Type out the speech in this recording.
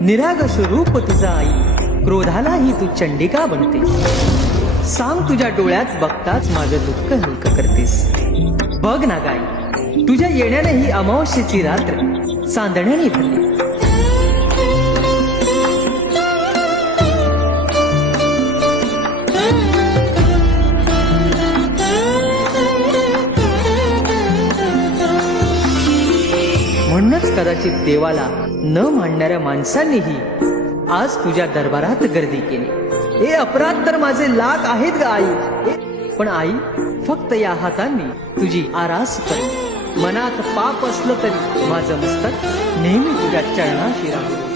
निरागस रूप तुझा आई, क्रोधालाही तू चंडिका बनते. सांग तुझ्या डोळ्यात बघताच माझं दुःख हलकं करतेस. बघ ना गाई, तुझ्या येण्याने ही अमावस्येची रात्र चांदण्याने भरली. म्हणूनच कदाचित देवाला न मानणाऱ्या माणसांनीही आज तुझ्या दरबारात गर्दी केली. हे अपराध तर माझे लाख आहेत ग आई. पण आई, फक्त या हातांनी तुझी आरास कर. मनात पाप असलं तरी माझं मस्तक नेहमी तुझ्या चरणाशी राहू.